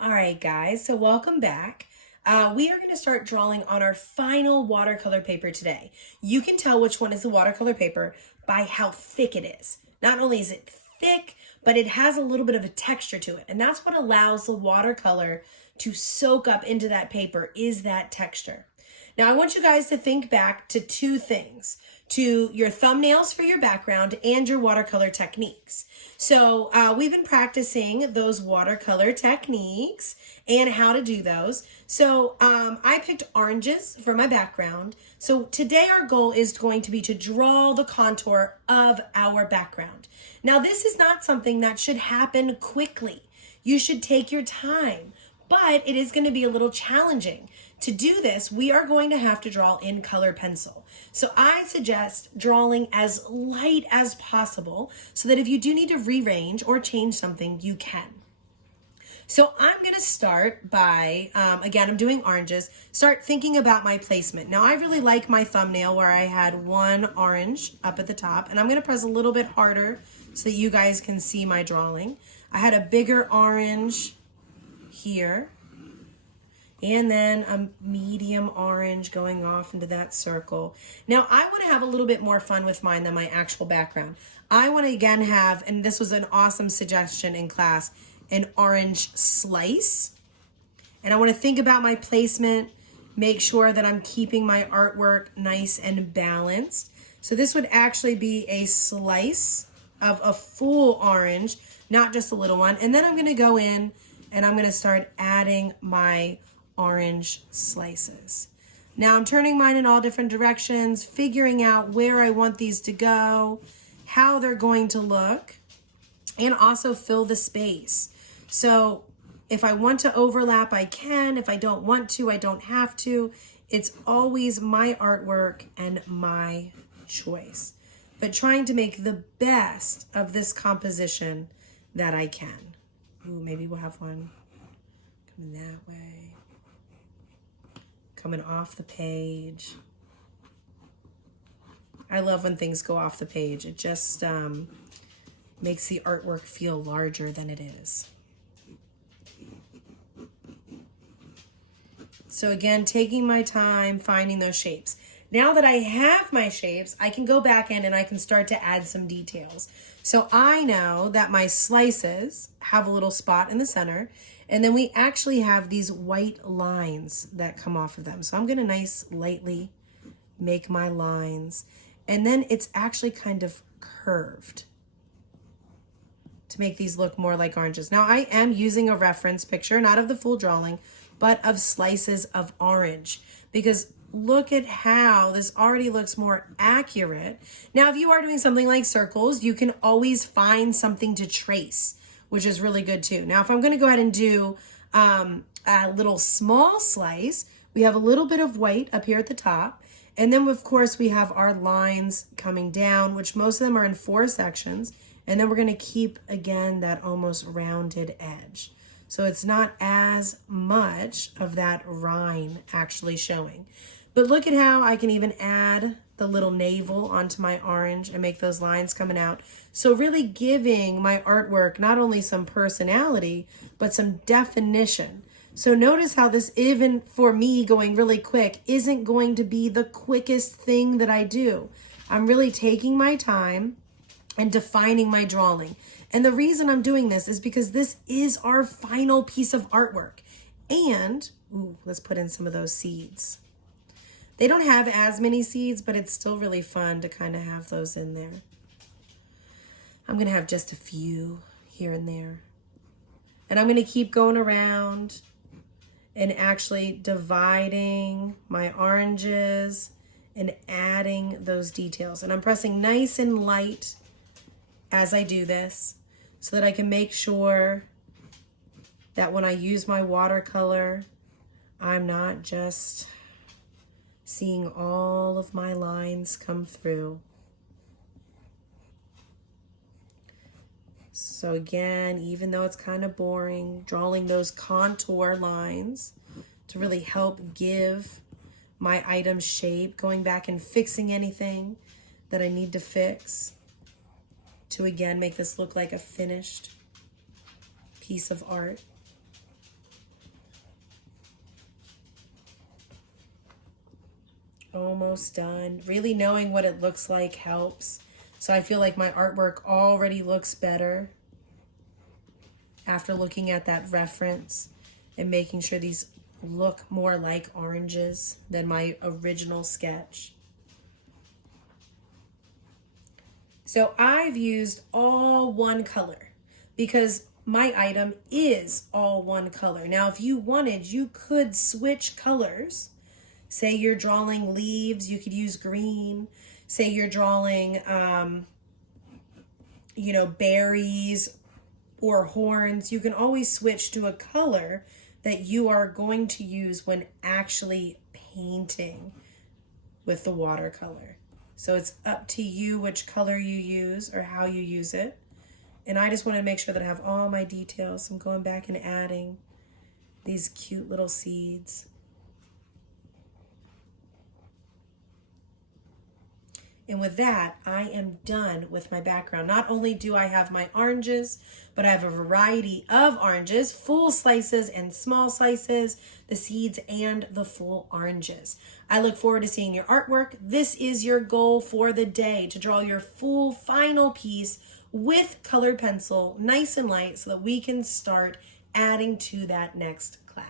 All right, guys, so welcome back. We are going to start drawing on our final watercolor paper today. You can tell which one is the watercolor paper by how thick it is. Not only is it thick, but it has a little bit of a texture to it. And that's what allows the watercolor to soak up into that paper, is that texture. Now, I want you guys to think back to two things, to your thumbnails for your background and your watercolor techniques. So we've been practicing those watercolor techniques and how to do those. So I picked oranges for my background. So today our goal is going to be to draw the contour of our background. Now, this is not something that should happen quickly. You should take your time, but it is going to be a little challenging. To do this, we are going to have to draw in color pencil. So I suggest drawing as light as possible so that if you do need to rearrange or change something, you can. So I'm going to start by, again, I'm doing oranges, start thinking about my placement. Now, I really like my thumbnail where I had one orange up at the top, and I'm going to press a little bit harder so that you guys can see my drawing. I had a bigger orange here, and then a medium orange going off into that circle. Now, I want to have a little bit more fun with mine than my actual background. I want to again have, and this was an awesome suggestion in class, an orange slice. And I want to think about my placement, make sure that I'm keeping my artwork nice and balanced. So this would actually be a slice of a full orange, not just a little one. And then I'm going to go in and I'm going to start adding my orange slices. Now I'm turning mine in all different directions, figuring out where I want these to go, how they're going to look, and also fill the space. So if I want to overlap, I can. If I don't want to, I don't have to. It's always my artwork and my choice, but trying to make the best of this composition that I can. Ooh, maybe we'll have one coming that way, coming off the page. I love when things go off the page. It just makes the artwork feel larger than it is. So again, taking my time, finding those shapes. Now that I have my shapes, I can go back in and I can start to add some details. So I know that my slices have a little spot in the center, and then we actually have these white lines that come off of them. So I'm going to lightly make my lines, and then it's actually kind of curved to make these look more like oranges. Now I am using a reference picture, not of the full drawing, but of slices of orange, because look at how this already looks more accurate. Now, if you are doing something like circles, you can always find something to trace, which is really good too. Now, if I'm going to go ahead and do a little small slice, we have a little bit of white up here at the top. And then, of course, we have our lines coming down, which most of them are in 4 sections. And then we're going to keep, again, that almost rounded edge. So it's not as much of that rind actually showing. But look at how I can even add the little navel onto my orange and make those lines coming out. So really giving my artwork not only some personality, but some definition. So notice how this, even for me going really quick, isn't going to be the quickest thing that I do. I'm really taking my time and defining my drawing. And the reason I'm doing this is because this is our final piece of artwork. And, ooh, let's put in some of those seeds. They don't have as many seeds, but it's still really fun to kind of have those in there. I'm going to have just a few here and there. And I'm going to keep going around and actually dividing my oranges and adding those details. And I'm pressing nice and light as I do this so that I can make sure that when I use my watercolor, I'm not just seeing all of my lines come through. So again, even though it's kind of boring, drawing those contour lines to really help give my item shape, going back and fixing anything that I need to fix to again make this look like a finished piece of art. almost done. Really knowing what it looks like helps. So I feel like my artwork already looks better after looking at that reference and making sure these look more like oranges than my original sketch. So I've used all one color because my item is all one color. Now, if you wanted, you could switch colors. Say you're drawing leaves, you could use green. Say you're drawing, berries or horns. You can always switch to a color that you are going to use when actually painting with the watercolor. So it's up to you which color you use or how you use it. And I just want to make sure that I have all my details. I'm going back and adding these cute little seeds. And with that, I am done with my background. Not only do I have my oranges, but I have a variety of oranges, full slices and small slices, the seeds and the full oranges. I look forward to seeing your artwork. This is your goal for the day, to draw your full final piece with colored pencil, nice and light, so that we can start adding to that next class.